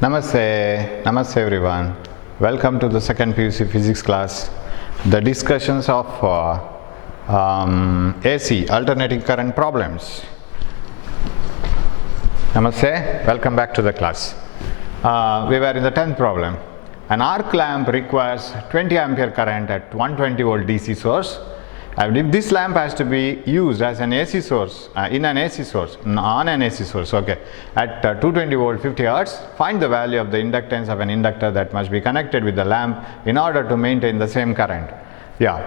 Namaste, Namaste everyone. Welcome to the second PUC physics class. The discussions of AC, alternating current problems. Namaste, welcome back to the class. We were in the 10th problem. An arc lamp requires 20 ampere current at 120 volt DC source. And if this lamp has to be used as an AC source, on an AC source, okay, at 220 volt 50 hertz, find the value of the inductance of an inductor that must be connected with the lamp in order to maintain the same current. Yeah,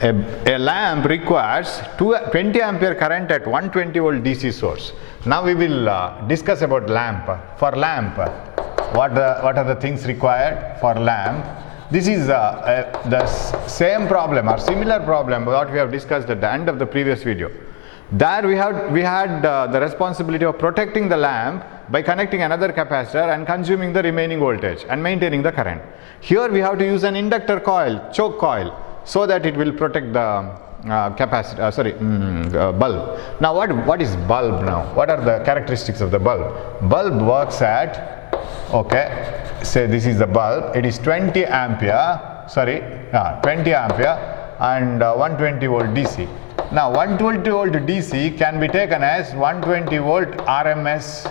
a lamp requires 20 ampere current at 120 volt DC source. Now we will discuss about lamp. For lamp, what are the things required for lamp? This is the same problem or similar problem what we have discussed at the end of the previous video. There we had the responsibility of protecting the lamp by connecting another capacitor and consuming the remaining voltage and maintaining the current. Here we have to use an inductor coil, choke coil, so that it will protect the bulb. Now what is bulb now? What are the characteristics of the bulb? Bulb works at, okay, say this is the bulb, it is 20 ampere and 120 volt DC. Now 120 volt DC can be taken as 120 volt RMS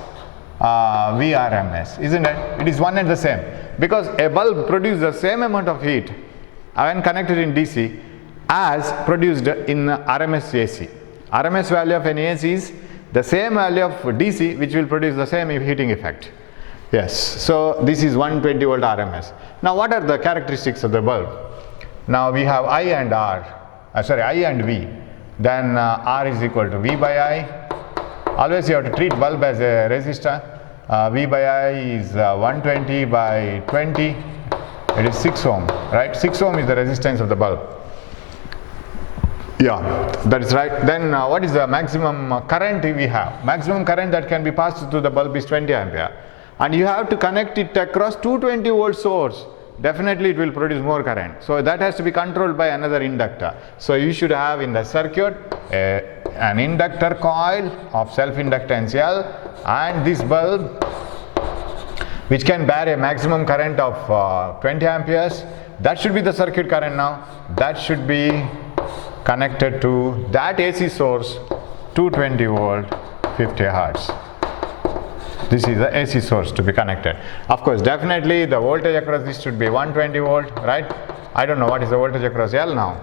VRMS, isn't it? It is one and the same, because a bulb produces the same amount of heat when connected in DC as produced in RMS AC. RMS value of an AC is the same value of DC, which will produce the same heating effect. Yes, so this is 120 volt RMS. Now what are the characteristics of the bulb? Now we have I and V. Then R is equal to V by I. Always you have to treat bulb as a resistor. V by I is 120 by 20. It is 6 ohm, right? 6 ohm is the resistance of the bulb. Yeah, that is right. Then what is the maximum current we have? Maximum current that can be passed through the bulb is 20 ampere. And you have to connect it across 220 volt source. Definitely it will produce more current. So that has to be controlled by another inductor. So you should have in the circuit an inductor coil of self-inductance L, and this bulb which can bear a maximum current of 20 amperes. That should be the circuit current now. That should be connected to that AC source, 220 volt 50 hertz. This is the AC source to be connected. Of course, definitely the voltage across this should be 120 volt, right? I don't know what is the voltage across L now,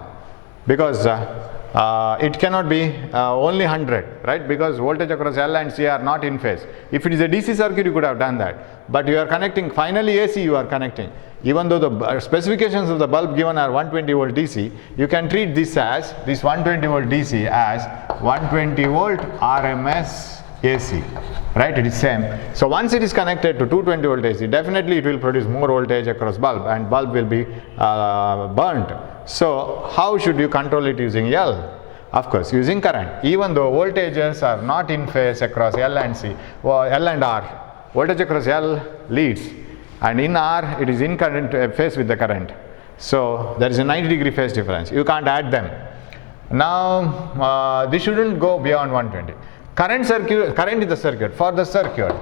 because it cannot be only 100, right? Because voltage across L and C are not in phase. If it is a DC circuit, you could have done that. But you are connecting, finally AC you are connecting. Even though the specifications of the bulb given are 120 volt DC, you can treat this 120 volt DC as 120 volt RMS AC, right? It is same. So once it is connected to 220 volt AC, definitely it will produce more voltage across bulb, and bulb will be burnt. So how should you control it using L? Of course, using current. Even though voltages are not in phase across L and C, or L and R, voltage across L leads, and in R it is in current phase with the current. So there is a 90-degree phase difference. You can't add them. Now this shouldn't go beyond 120. Current in the circuit, for the circuit,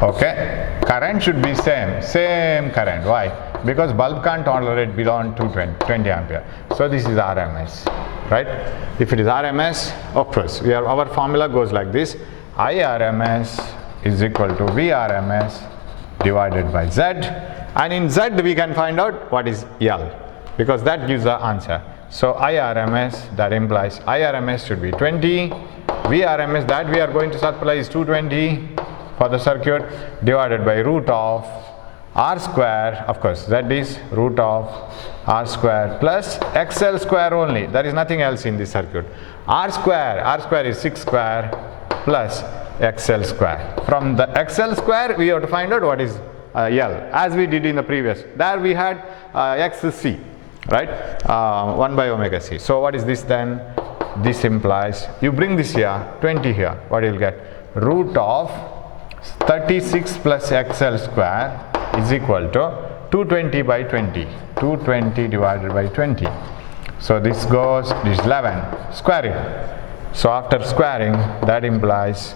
okay, current should be same current. Why? Because bulb can't tolerate beyond 220 ampere. So this is RMS, right? If it is RMS, of course, our formula goes like this: IRMS is equal to VRMS divided by Z, and in Z we can find out what is L, because that gives the answer. So IRMS, that implies IRMS should be 20, VRMS that we are going to supply is 220 for the circuit, divided by root of R square, of course that is root of R square plus XL square only. There is nothing else in this circuit. R square is 6 square plus XL square. From the XL square we have to find out what is L, as we did in the previous. There we had XC. Right, 1 by omega c. So what is this then? This implies, you bring this here, 20 here, what you will get? Root of 36 plus XL square is equal to 220 by 20. 220 divided by 20. So this is 11. Square it. So after squaring, that implies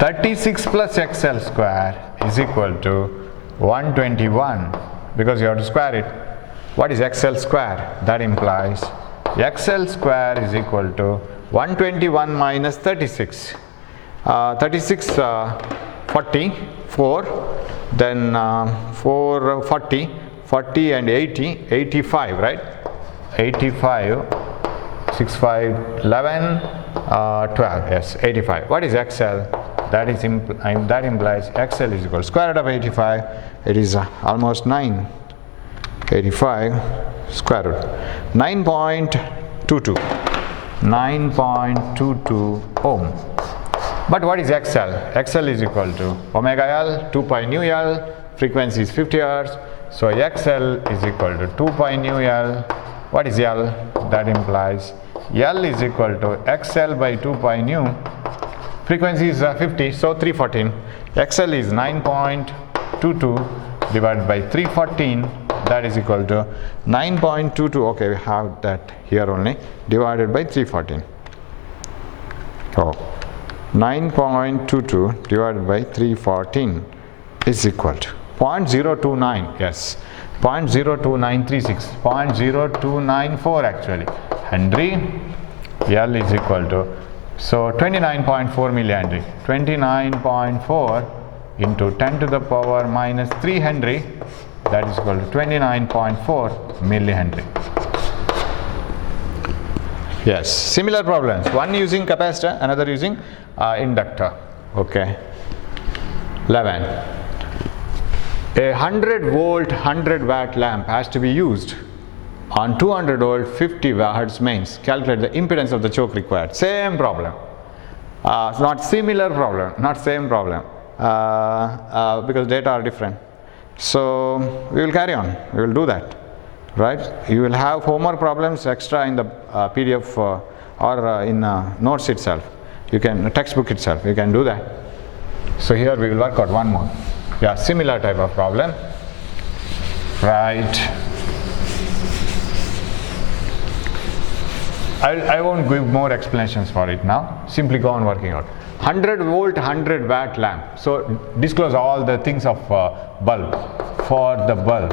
36 plus XL square is equal to 121 because you have to square it. What is XL square? That implies XL square is equal to 121 minus 36. 36 40, 4, then 4 40, 40 and 80, 85, right? 85, 6 5 11, 12, yes, 85. What is XL? That implies XL is equal to square root of 85. It is almost 9. 85 square root 9.22 ohm. But what is XL? XL is equal to omega L 2 pi nu L, frequency is 50 Hz, so XL is equal to 2 pi nu L. What is L? That implies L is equal to XL by 2 pi nu, frequency is 50, so 314. XL is 9.22 divided by 314, that is equal to 9.22, okay, we have that here only, divided by 314. Oh, 9.22 divided by 314 is equal to 0.029, yes, 0.02936, 0.0294 actually, Henry. L is equal to, so 29.4 millihenry, 29.4 into 10 to the power minus 3 Henry, that is equal to 29.4 millihenry. Yes, similar problems, one using capacitor, another using inductor. Okay, 11. A 100 volt 100 watt lamp has to be used on 200 volt 50 Hz mains. Calculate the impedance of the choke required. Same problem, not similar problem, not same problem, because data are different. So we will carry on, we will do that, right? You will have homework problems extra in the PDF or in notes itself. You can, textbook itself, you can do that. So here we will work out one more. Yeah, similar type of problem, right? I won't give more explanations for it now, simply go on working out. 100 volt 100 watt lamp, so disclose all the things of bulb. For the bulb,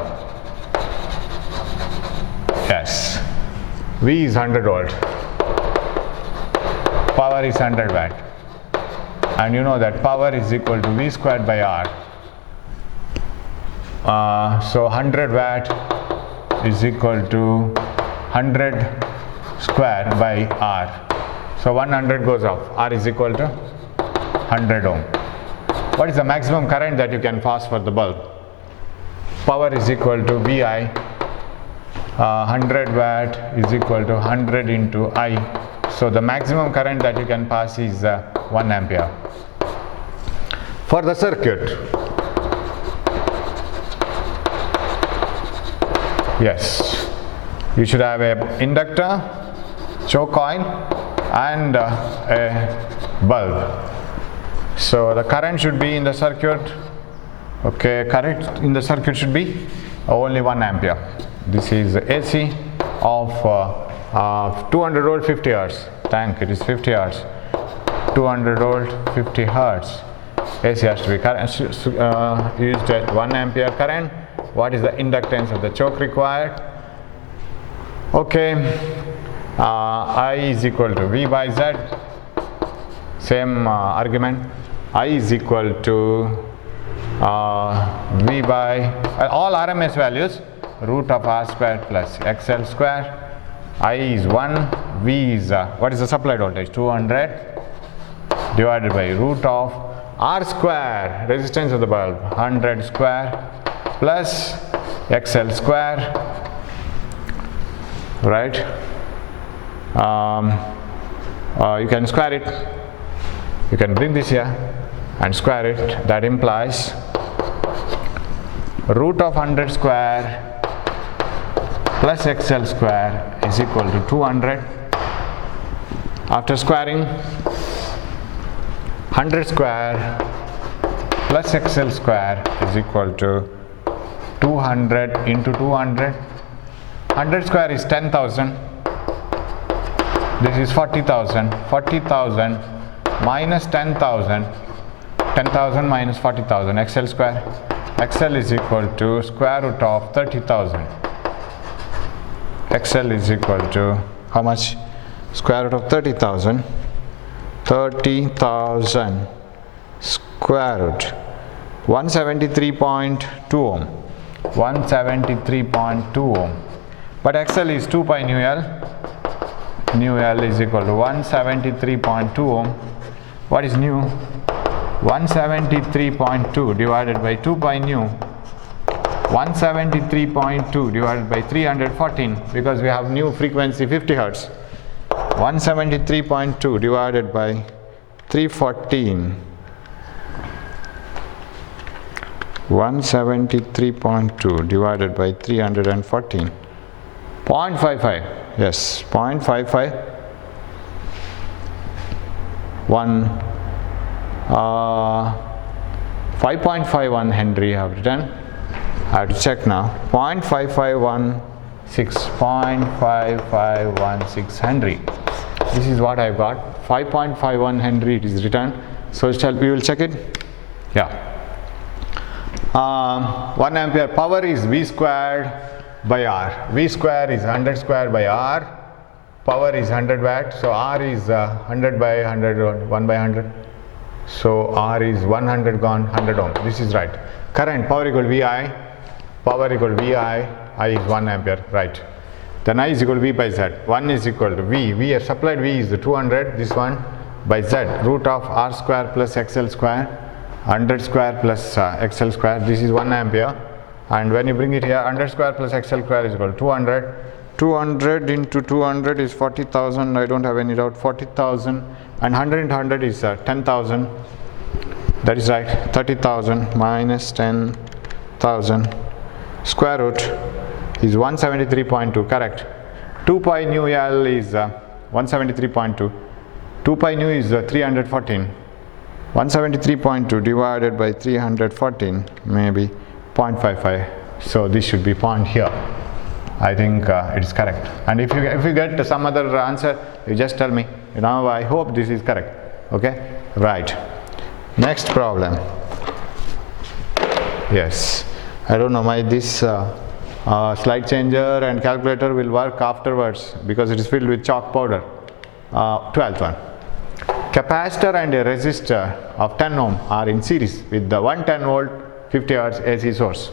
yes, V is 100 volt, power is 100 watt, and you know that power is equal to V squared by R. So 100 watt is equal to 100 square by R. So 100 goes off, R is equal to 100 ohm. What is the maximum current that you can pass for the bulb? Power is equal to VI, 100 watt is equal to 100 into I. So the maximum current that you can pass is 1 ampere. For the circuit, yes, you should have an inductor, choke coil and a bulb. So the current should be in the circuit, okay, current in the circuit should be only 1 ampere. This is AC of 200 volt 50 Hz tank, it is 50 Hz, 200 volt 50 Hz. AC has to be current, used at 1 ampere current. What is the inductance of the choke required? Okay, I is equal to V by Z, same argument. I is equal to V by all RMS values, root of R square plus XL square. I is 1, V is what is the supplied voltage? 200 divided by root of R square, resistance of the bulb, 100 square plus XL square, right? You can square it, you can bring this here and square it. That implies root of 100 square plus XL square is equal to 200. After squaring, 100 square plus XL square is equal to 200 into 200. 100 square is 10,000. This is 40,000. 40,000 minus 10,000 10,000 minus 40,000, XL square. XL is equal to square root of 30,000. XL is equal to how much? Square root of 30,000. 30,000 square root 173.2 ohm. 173.2 ohm. But XL is 2 pi nu L. Nu L is equal to 173.2 ohm. What is nu? 173.2 divided by 2 pi nu. 173.2 divided by 314, because we have new frequency 50 Hertz. 173.2 divided by 314. 173.2 divided by 314. 0.55. Yes, 0.55. 5.51 Henry I have written. I have to check now. 0.5516. 0.5516 Henry. This is what I got. 5.51 Henry it is written. So we will check it. Yeah. 1 ampere power is V squared by R. V square is 100 square by R. Power is 100 watt. So R is 100 by 100, 1 by 100. So R is 100 gone, 100 ohm. This is right. Current, power equal VI. Power equal VI. I is 1 ampere, right. Then I is equal to V by Z. 1 is equal to V. We have supplied V is the 200, this one, by Z. Root of R square plus XL square. 100 square plus XL square. This is 1 ampere. And when you bring it here, 100 square plus XL square is equal to 200. 200 into 200 is 40,000. I don't have any doubt. 40,000. And 100 into 100 is 10,000. That is right. 30,000 minus 10,000. Square root is 173.2, correct. 2 pi nu L is 173.2. 2 pi nu is 314. 173.2 divided by 314, maybe 0.55. So this should be point here. I think it is correct. And if you get some other answer, you just tell me. Now I hope this is correct. Okay, right. Next problem. Yes, I don't know why this slide changer and calculator will work afterwards because it is filled with chalk powder. 12th one. Capacitor and a resistor of 10 ohm are in series with the 110 volt 50 Hertz AC source.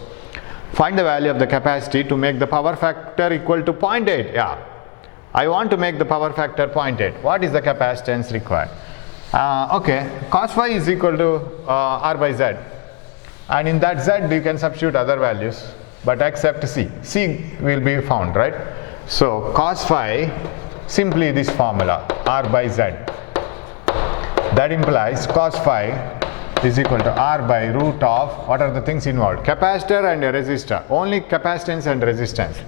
Find the value of the capacity to make the power factor equal to 0.8. Yeah, I want to make the power factor 0.8. What is the capacitance required? Okay, cos phi is equal to R by Z. And in that Z you can substitute other values, but except C. C will be found, right? So cos phi, simply this formula, R by Z. That implies cos phi is equal to R by root of, what are the things involved? Capacitor and a resistor, only capacitance and resistance.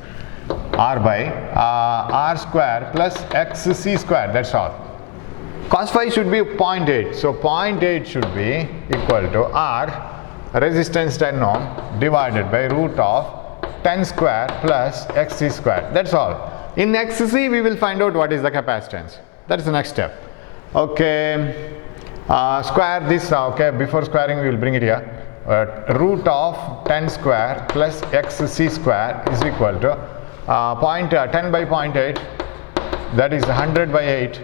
R by R square plus XC square, that's all. Cos phi should be 0.8, so 0.8 should be equal to R, resistance 10 ohm, divided by root of 10 square plus XC square, that's all. In XC we will find out what is the capacitance. That is the next step. Okay, square this, okay, before squaring we will bring it here. Root of 10 square plus XC square is equal to 10 by 0.8, that is 100 by 8,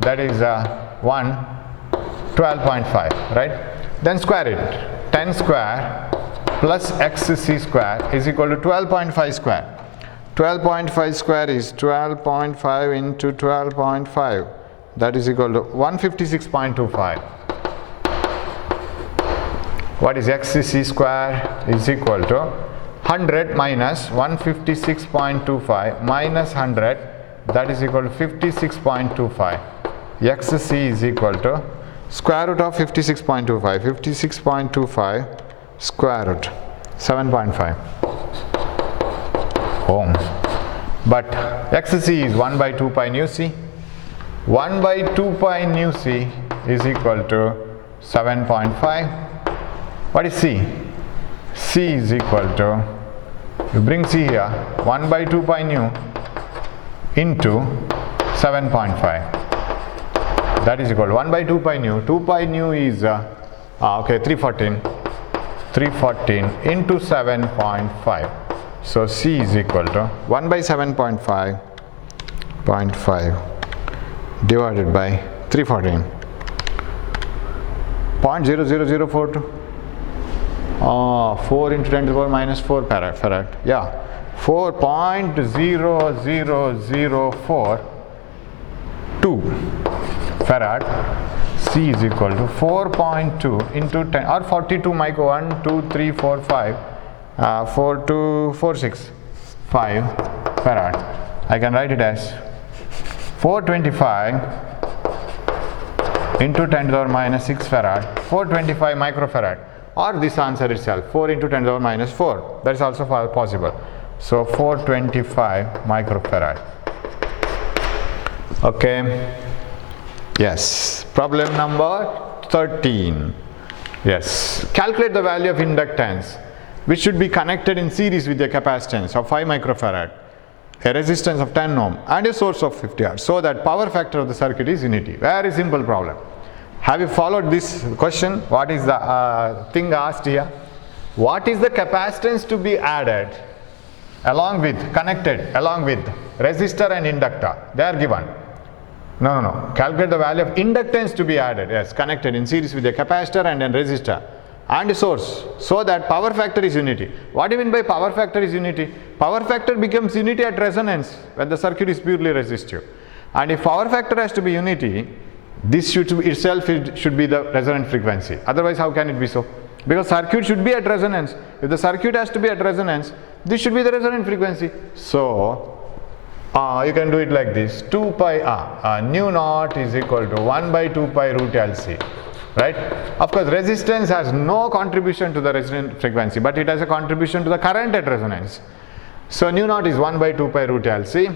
that is 12.5, right? Then square it. 10 square plus XC square is equal to 12.5 square. 12.5 square is 12.5 into 12.5. That is equal to 156.25. What is XC square? Is equal to 100 minus 156.25 minus 100, that is equal to 56.25. XC is equal to square root of 56.25. 56.25 square root 7.5 ohm. But XC is 1 by 2 pi nu C. 1 by 2 pi nu C is equal to 7.5. What is C? C is equal to, you bring C here, 1 by 2 pi nu into 7.5. That is equal to 1 by 2 pi nu. 2 pi nu is Okay, 314 into 7.5. So C is equal to 1 by 7.5 divided by 314. 0.00042. 4 into 10 to the power minus 4 farad. Yeah, 4.00042 farad. C is equal to 4.2 into 10 or 42 micro 1, 2, 3, 4, 5, 4, 2, 4, 6, 5 farad. I can write it as 425 into 10 to the power minus 6 farad, 425 microfarad, or this answer itself, 4 into 10 to the power minus 4. That is also possible. So 425 microfarad. Okay. Yes. Problem number 13. Yes. Calculate the value of inductance which should be connected in series with a capacitance of 5 microfarad, a resistance of 10 ohm and a source of 50 Hz, so that power factor of the circuit is unity. Very simple problem. Have you followed this question? What is the thing asked here? What is the capacitance to be added connected along with resistor and inductor? They are given. No. Calculate the value of inductance to be added. Yes, connected in series with a capacitor and a resistor and a source, so that power factor is unity. What do you mean by power factor is unity? Power factor becomes unity at resonance when the circuit is purely resistive. And if power factor has to be unity, this should be the resonant frequency. Otherwise, how can it be so? Because circuit should be at resonance. If the circuit has to be at resonance, this should be the resonant frequency. So you can do it like this: 2 pi nu naught is equal to 1 by 2 pi root LC. Right? Of course, resistance has no contribution to the resonant frequency, but it has a contribution to the current at resonance. So nu naught is 1 by 2 pi root LC.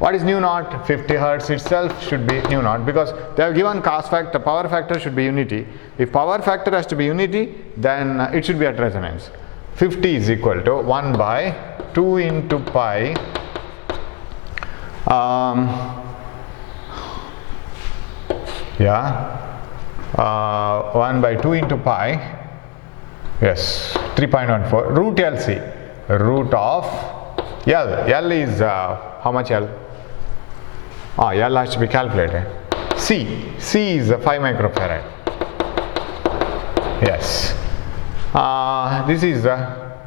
What is nu naught? 50 Hz itself should be nu naught, because they have given power factor should be unity. If power factor has to be unity, then it should be at resonance. 50 is equal to 1 by 2 into pi 1 by 2 into pi, yes, 3.14 root LC, root of L. L is how much L? L has to be calculated. C is 5 microfarad. Yes. This is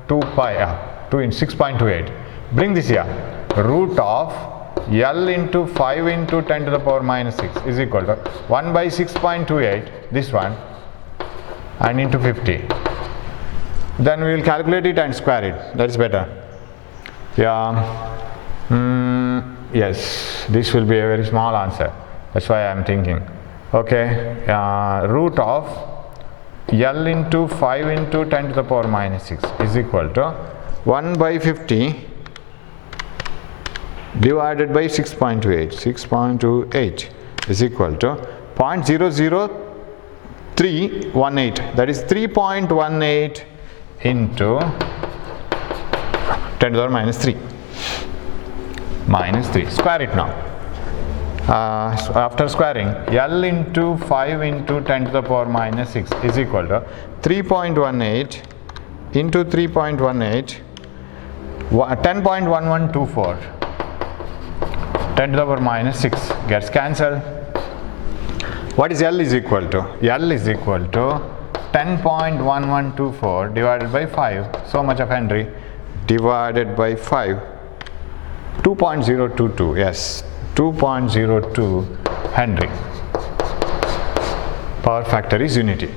2 pi 2 in 6.28. Bring this here. Root of L into 5 into 10 to the power minus 6 is equal to 1 by 6.28, this one, and into 50. Then we will calculate it and square it. That is better. Yeah. Yes, this will be a very small answer. That's why I am thinking. Okay. Root of L into 5 into 10 to the power minus 6 is equal to 1 by 50 divided by 6.28. 6.28 is equal to 0.00318. That is 3.18 into 10 to the power minus 3. Minus 3. Square it now. So after squaring, L into 5 into 10 to the power minus 6 is equal to 3.18 into 3.18, 10.1124. 10 to the power minus 6 gets cancelled. What is L is equal to? L is equal to 10.1124 divided by 5, so much of Henry, divided by 5, 2.022, yes, 2.02 Henry. Power factor is unity.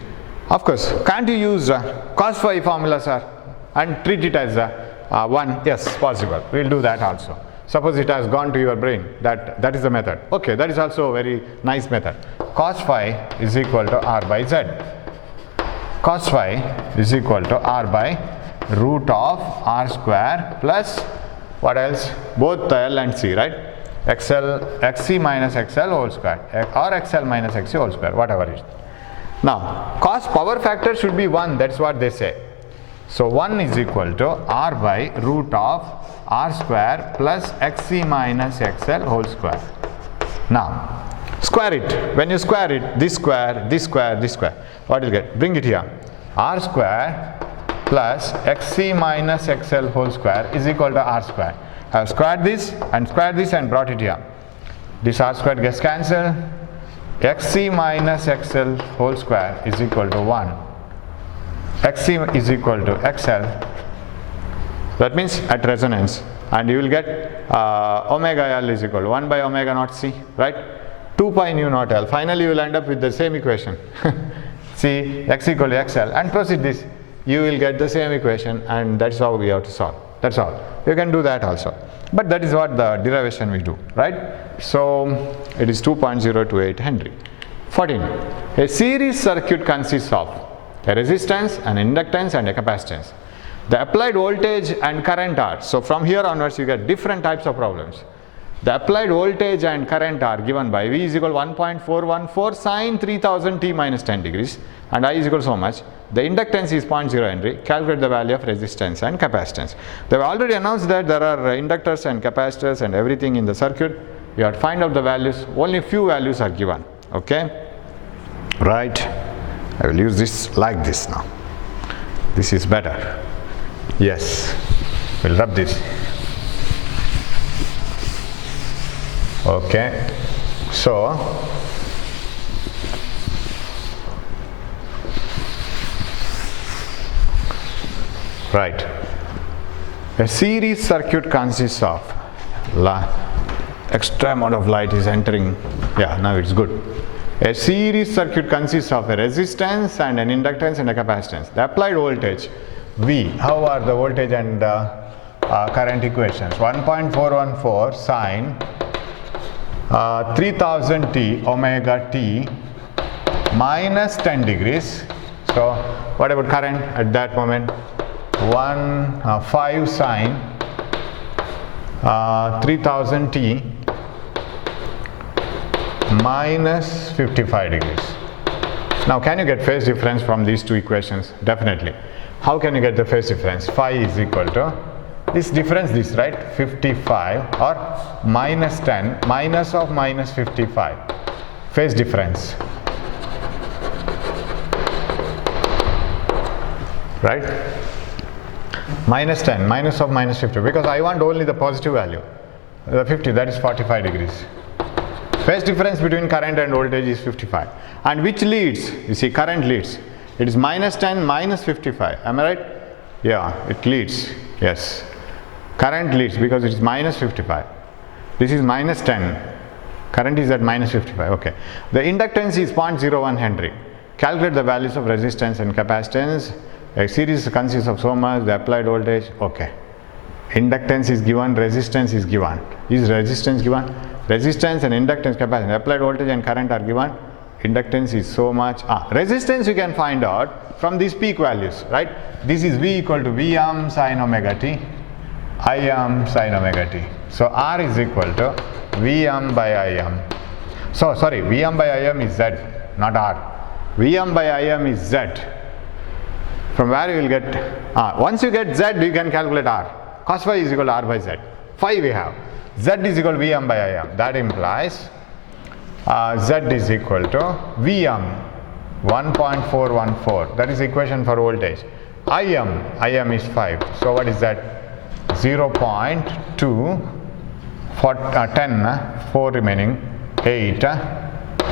Of course, can't you use cos phi formula, sir, and treat it as 1? Yes, possible. We will do that also. Suppose it has gone to your brain, that is the method. Okay, that is also a very nice method. Cos phi is equal to R by Z. Cos phi is equal to R by root of R square plus what else? Both L and C, right? XC minus XL whole square, or XL minus XC whole square, whatever it is. Now, cos power factor should be 1, that's what they say. So 1 is equal to R by root of R square plus XC minus XL whole square. Now, Square it. When you square it, this square, this square, this square, what will you get? Bring it here. R square plus xc minus xl whole square is equal to r square. I have squared this and brought it here. This r square gets cancelled. Xc minus xl whole square is equal to 1. Xc is equal to xl. That means at resonance, and you will get omega L is equal to 1 by omega naught C, right? 2 pi nu naught L. Finally, you will end up with the same equation. See, x equal to xl, and proceed this. You will get the same equation, and that's how we have to solve. That's all. You can do that also. But that is what the derivation we do, right? So, it is 2.028 Henry. 14. A series circuit consists of a resistance, an inductance, and a capacitance. The applied voltage and current are, so from here onwards you get different types of problems. The applied voltage and current are given by V is equal to 1.414 sine 3000 t minus 10 degrees and I is equal to so much. The inductance is 0.0 Henry. Calculate the value of resistance and capacitance. They have already announced that there are inductors and capacitors and everything in the circuit. You have to find out the values. Only few values are given. Okay? Right. I will use this like this now. This is better. Yes. We'll rub this. Okay. So, right. A series circuit consists of extra amount of light is entering. Yeah, now it's good. A series circuit consists of a resistance and an inductance and a capacitance. The applied voltage V. How are the voltage and current equations? 1.414 sine 3000 t omega t minus 10 degrees. So, what about current at that moment? 5 sine 3000 t minus 55 degrees. Now, can you get phase difference from these two equations? Definitely. How can you get the phase difference? Phi is equal to this difference, this, right? 55 or minus 10 minus of minus 55. Phase difference. Right? Minus 10 minus of minus 50, because I want only the positive value. The 50, that is 45 degrees. Phase difference between current and voltage is 55. And which leads? You see, current leads. It is minus 10 minus 55. Am I right? Yeah, it leads. Yes. Current leads because it is minus 55. This is minus 10. Current is at minus 55. Okay. The inductance is 0.01 Henry. Calculate the values of resistance and capacitance. A series consists of so much. The applied voltage. Okay. Inductance is given. Resistance is given. Is resistance given? Resistance and inductance, capacitance. Applied voltage and current are given. Inductance is so much. Resistance you can find out from these peak values, right? This is V equal to Vm sin omega t, Im sin omega t. So R is equal to Vm by Im. So sorry, Vm by Im is Z, not R. Vm by Im is Z. From where you will get, once you get Z, you can calculate R. Cos phi is equal to R by Z. Phi we have. Z is equal to Vm by Im. That implies Z is equal to Vm 1.414. That is equation for voltage. Im is 5. So what is that? 0.2 for 10, 4 remaining, 8,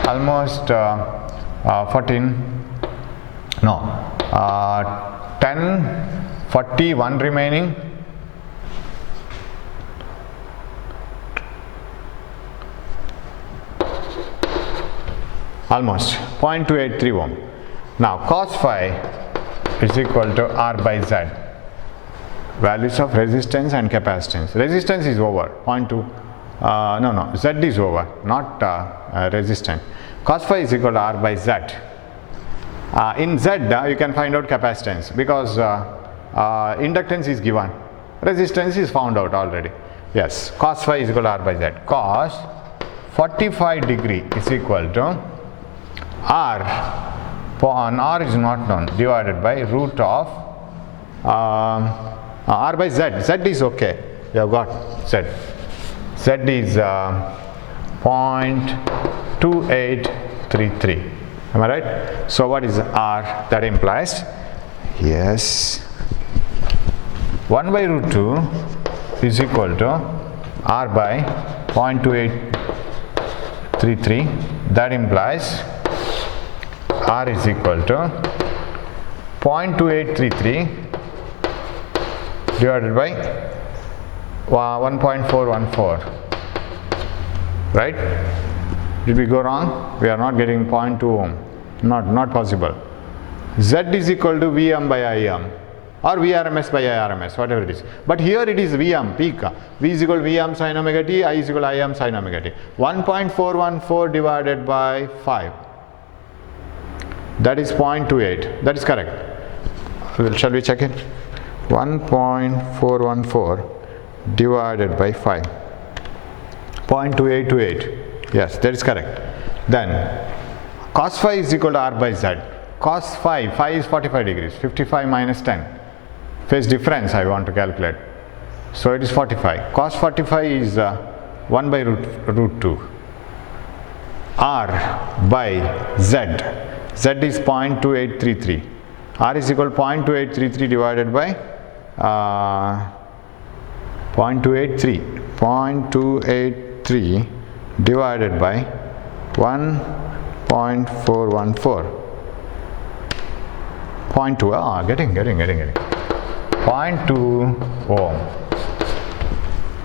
almost 14, no, 10, 41 remaining, almost 0.283 ohm. Now cos phi is equal to R by Z. Values of resistance and capacitance. Resistance is over 0.2. No, Z is over, not resistance. Cos phi is equal to R by Z. In Z, you can find out capacitance because inductance is given. Resistance is found out already. Yes, cos phi is equal to R by Z. Cos 45 degree is equal to R, R is not known, divided by root of R by Z. Z is okay. You have got Z. Z is 2833. Am I right? So what is R? That implies, yes, 1 by root 2 is equal to R by 0.2833. That implies R is equal to 0.2833 divided by 1.414. Right? Did we go wrong? We are not getting 0.2 ohm. Not possible. Z is equal to Vm by Im or Vrms by Irms, whatever it is. But here it is Vm, peak. V is equal to Vm sin omega t, I is equal to Im sin omega t. 1.414 divided by 5. That is 0.28. That is correct. Shall we check it? 1.414 divided by 5. 0.2828. Yes, that is correct. Then cos phi is equal to R by Z. Cos phi is 45 degrees. 55 minus 10. Phase difference I want to calculate. So it is 45. Cos 45 is 1 by root 2. R by Z. Z is 0.2833. R is equal to 0.2833 divided by 0.283. 0.283 divided by 1.414. 0.2, getting. 0.2 ohm.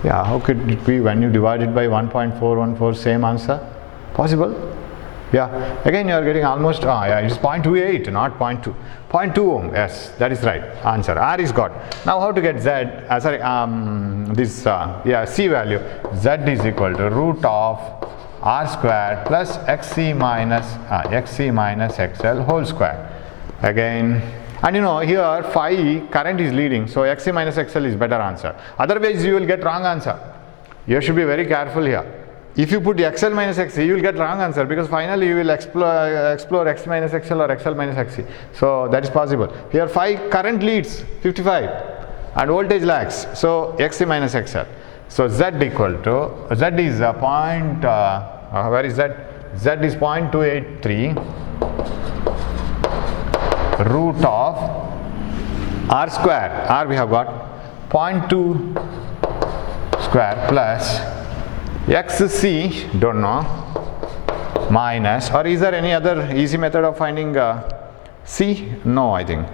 Yeah, how could it be when you divide it by 1.414, same answer? Possible? Yeah, again you are getting almost, yeah, it is 0.28, not 0.2. 0.2 ohm, yes, that is right, answer. R is got. Now how to get Z, C value. Z is equal to root of R square plus XC minus XL whole square. Again, and you know here phi current is leading, so XC minus XL is better answer. Otherwise you will get wrong answer. You should be very careful here. If you put XL minus XC, you will get wrong answer because finally you will explore X minus XL or XL minus XC. So that is possible. Here phi current leads 55 and voltage lags. So XC minus XL. So Z equal to, Z is a point, where is Z? Z is 0.283 root of R square. R we have got 0.2 square plus XC, don't know, minus, or is there any other easy method of finding C? No, I think.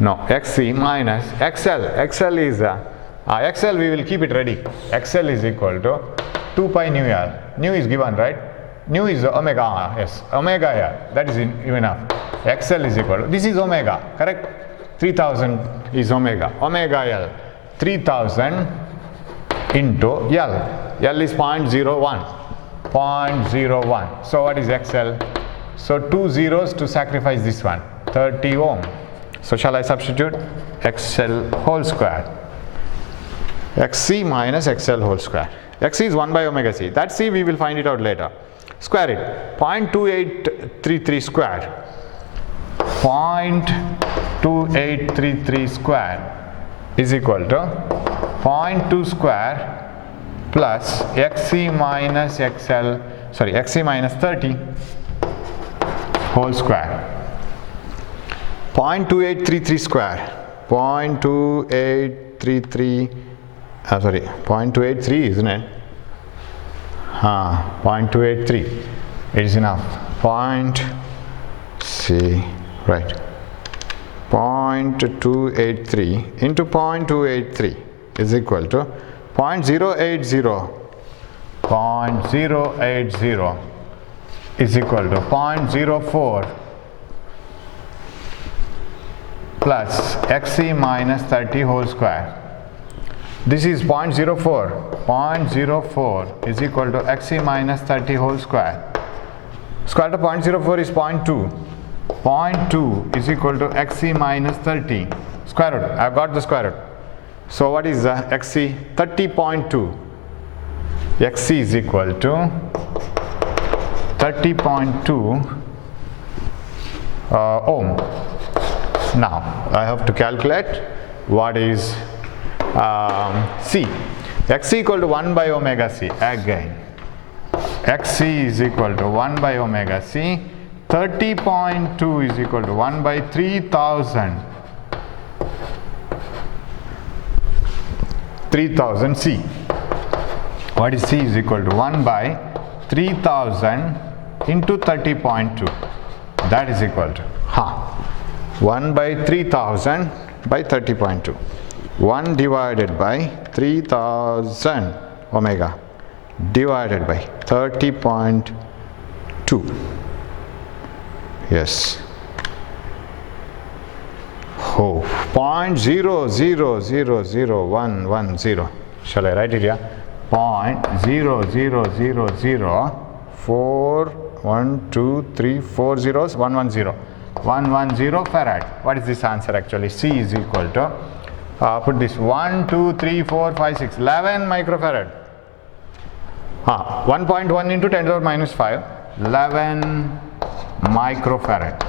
No, XC minus XL. XL is, XL we will keep it ready. XL is equal to 2 pi nu L. Nu is given, right? Nu is omega, yes, omega L. That is enough. XL is equal to, this is omega, correct? 3000 is omega. Omega L, 3000 into L. L is 0.01. 0.01. So what is XL? So 2 zeros to sacrifice this one. 30 ohm. So shall I substitute? XL whole square. XC minus XL whole square. XC is 1 by omega C. That C we will find it out later. Square it. 0.2833 square. 0.2833 square is equal to 0.2 square plus XC minus XL, sorry, XC minus 30 whole square. 0.2833 square. 0.2833, sorry, 0.283, isn't it? 0.283. It is enough. Right. 0.283 into 0.283 is equal to 0.080. 0.080 is equal to 0.04 plus XC minus 30 whole square. This is 0.04. 0.04 is equal to XC minus 30 whole square. Square root of 0.04 is 0.2. 0.2 is equal to XC minus 30. Square root. I have got the square root. So what is XC? 30.2. XC is equal to 30.2 ohm. Now I have to calculate what is C. XC equal to 1 by omega C. Again, Xc is equal to 1 by omega c. 30.2 is equal to 1 by 3000. 3000 c. What is c is equal to 1 by 3000 into 30.2. That is equal to 1 by 3000 by 30.2. 1 divided by 3000 omega divided by 30.2. Yes. 0.00001110. Shall I write it here? 0.0004123 zeros 110. 110 farad. What is this answer actually? C is equal to put this 1, 2, 3, 4, 5, 6, 11 microfarad. 1.1 into 10 to the power minus 5, 11 microfarad.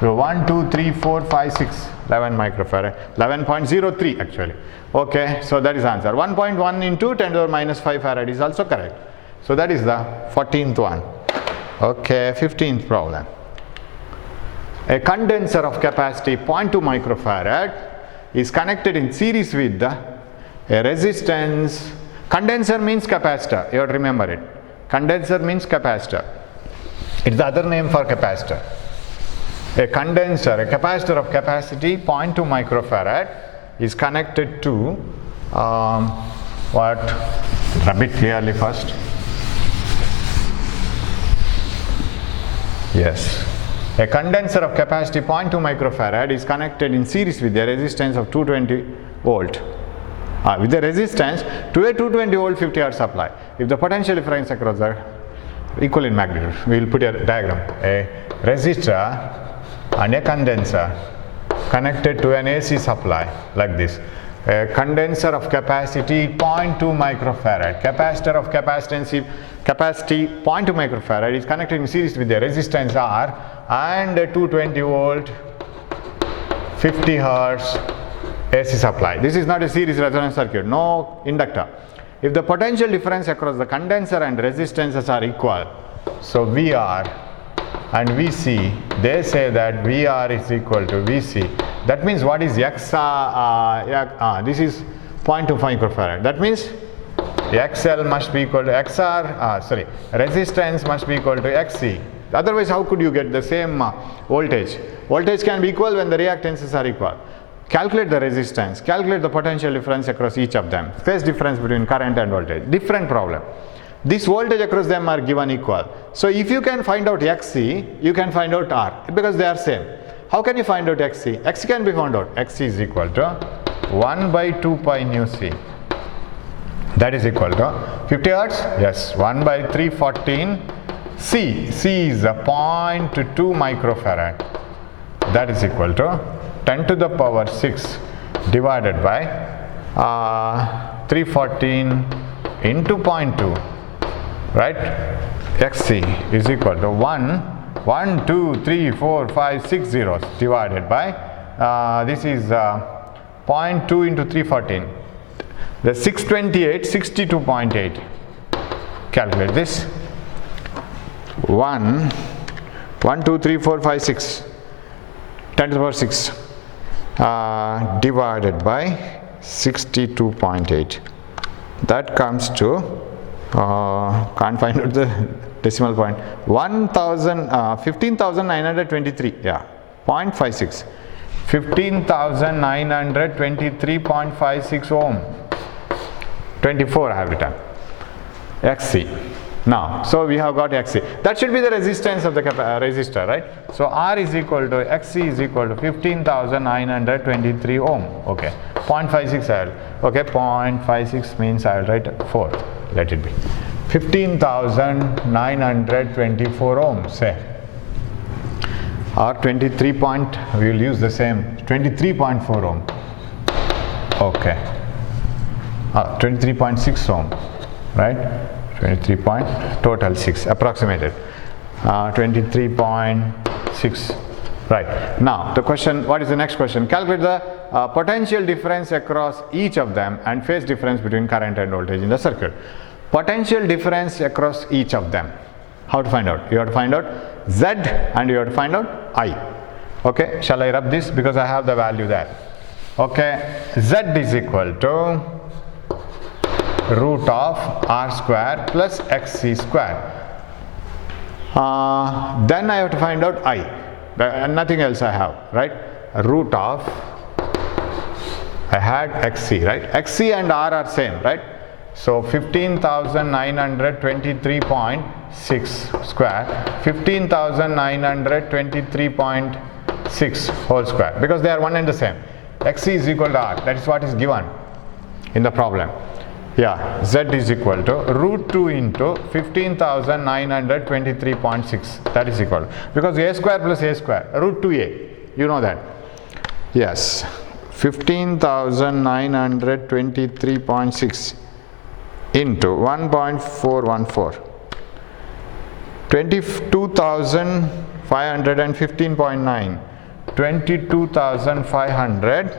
So 1, 2, 3, 4, 5, 6, 11 microfarad, 11.03 actually. Okay, so that is answer. 1.1 into 10 to the power minus 5 farad is also correct. So that is the 14th one. Okay, 15th problem. A condenser of capacity 0.2 microfarad is connected in series with a resistance. Condenser means capacitor, you have to remember it. Condenser means capacitor. It's the other name for capacitor. A condenser, a capacitor of capacity 0.2 microfarad is connected to what? Rub it clearly first. Yes. A condenser of capacity 0.2 microfarad is connected in series with a resistance of 220 volt. With a resistance to a 220 volt 50 hertz supply. If the potential difference across the equal in magnitude, we will put a diagram. A resistor and a condenser connected to an AC supply like this. A condenser of capacity 0.2 microfarad, capacitor of capacity 0.2 microfarad is connected in series with a resistance R and a 220 volt 50 hertz AC supply. This is not a series resonance circuit, no inductor. If the potential difference across the condenser and resistances are equal, so VR and VC, they say that VR is equal to VC. That means what is XR? This is 0.2 microfarad. That means XL must be equal to XR, resistance must be equal to XC. Otherwise, how could you get the same voltage? Voltage can be equal when the reactances are equal. Calculate the resistance, calculate the potential difference across each of them. Phase difference between current and voltage. Different problem. This voltage across them are given equal. So if you can find out XC, you can find out R because they are same. How can you find out XC? XC can be found out. XC is equal to 1 by 2 pi nu C. That is equal to 50 hertz? Yes, 1 by 314 C. C is a 0.2 microfarad. That is equal to 10 to the power 6 divided by 314 into 0.2, right? Xc is equal to 1, 2, 3, 4, 5, 6 zeros divided by this is 0.2 into 314. The 628, 62.8. Calculate this. 1, 2, 3, 4, 5, 6. 10 to the power 6 divided by 62.8. That comes to can't find out the decimal point. 15,923. Yeah, 0.56. 15,923.56 ohm. 24 I have written. Xc. Now, so we have got Xc. That should be the resistance of the resistor, right? So R is equal to Xc is equal to 15,923 ohm. Okay. 0.56 I will. Okay, 0.56 means I will write 4. Let it be. 15,924 ohm, say. Or 23 point, we will use the same 23.4 ohm. Okay. 23.6 ohm, right? 23 point, total 6, approximated. 23.6. Right. Now, the question, what is the next question? Calculate the potential difference across each of them and phase difference between current and voltage in the circuit. potential difference across each of them. How to find out? You have to find out Z and you have to find out I. Okay, shall I rub this because I have the value there. Okay, Z is equal to root of R square plus XC square. Then I have to find out I, nothing else I have, right? Root of, I had XC, right? XC and R are same, right? So 15,923.6 square, 15,923.6 whole square, because they are one and the same. XC is equal to R, that is what is given in the problem. Yeah, Z is equal to root 2 into 15,923.6, that is equal, because A square plus A square, root 2A, you know that. Yes, 15,923.6 into 1.414, 22,515.9, 22,515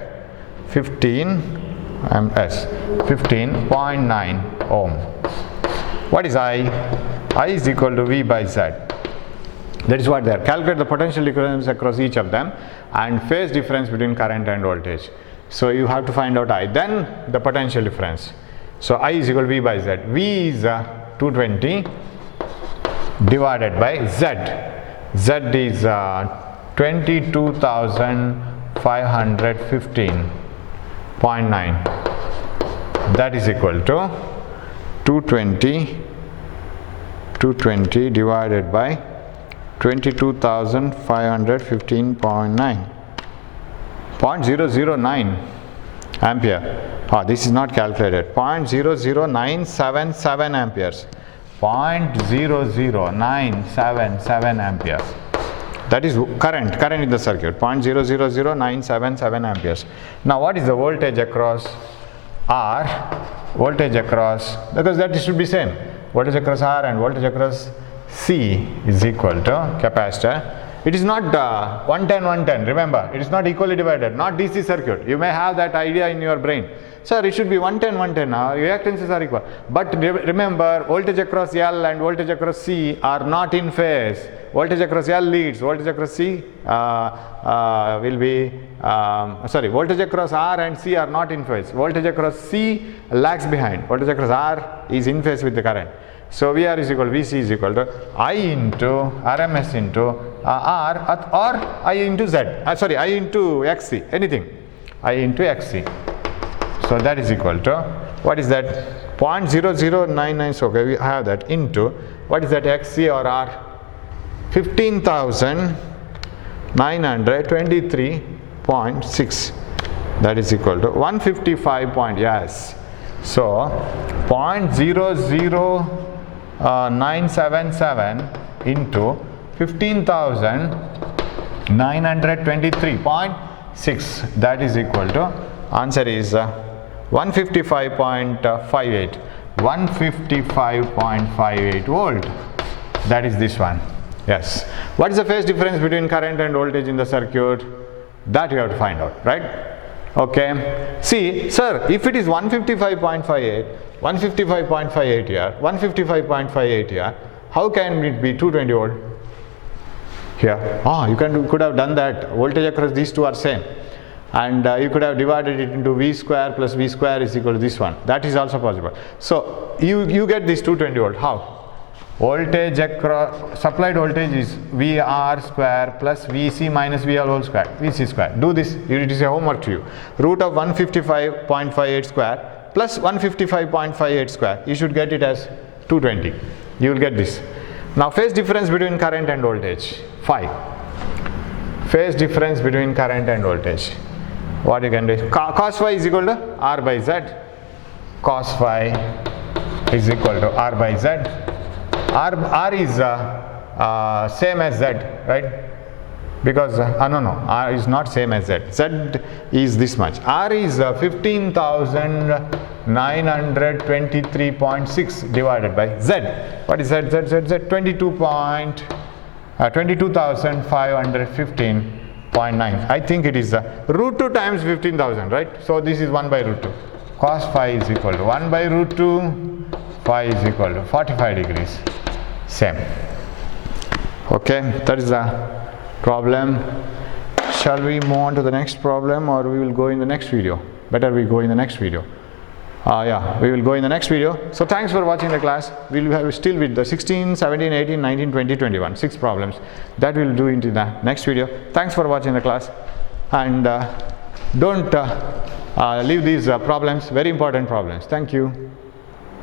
15.9 ohm. What is I? I is equal to V by Z. That is what they are. Calculate the potential difference across each of them and phase difference between current and voltage. So you have to find out I. Then the potential difference. So I is equal to V by Z. V is 220 divided by Z. Z is 22,515.9. That is equal to 220 divided by 22,515.9, 0.009 ampere. This is not calculated. 0.00977 amperes. 0.00977 amperes. That is current in the circuit. 0.000977 amperes. Now what is the voltage across R? Voltage across, because that should be same. Voltage across R and voltage across C is equal to capacitor. It is not 110, remember, it is not equally divided, not DC circuit. You may have that idea in your brain. Sir, it should be 110 now, reactances are equal. But remember, voltage across L and voltage across C are not in phase. Voltage across L leads, voltage across C voltage across R and C are not in phase. Voltage across C lags behind. Voltage across R is in phase with the current. So VR is equal to VC is equal to I into RMS into R or I into Z. I into XC, anything. I into XC. So that is equal to, what is that? 0.0099, so okay, we have that into, what is that XC or R? 15,923.6. That is equal to 155 point, yes. So 0.00977 into 15,923.6, that is equal to, answer is 155.58. 155.58 volt. That is this one. Yes. What is the phase difference between current and voltage in the circuit? That you have to find out, right? Okay. See, sir, if it is 155.58, 155.58 here, 155.58 here, how can it be 220 volt here? You could have done that. Voltage across these two are same. And you could have divided it into V square plus V square is equal to this one. That is also possible. So you get this 220 volt. How? Voltage across, supplied voltage is VR square plus VC minus VL whole square, VC square. Do this, it is a homework to you. Root of 155.58 square plus 155.58 square. You should get it as 220. You will get this. Now phase difference between current and voltage, phi. Phase difference between current and voltage. What you can do? Cos phi is equal to R by Z. Cos phi is equal to R by Z. R is same as Z, right? Because R is not same as Z. Z is this much. R is 15,923.6 divided by Z. What is Z? Z 22,515.9. I think it is root 2 times 15,000, right? So this is 1 by root 2. Cos phi is equal to 1 by root 2. phi is equal to 45 degrees. Same. Okay, that is the problem. Shall we move on to the next problem, or we will go in the next video? Better we go in the next video. Yeah, we will go in the next video. So thanks for watching the class. We will have still with the 16, 17, 18, 19, 20, 21, 6 problems. That we will do into the next video. Thanks for watching the class. And don't leave these problems, very important problems. Thank you.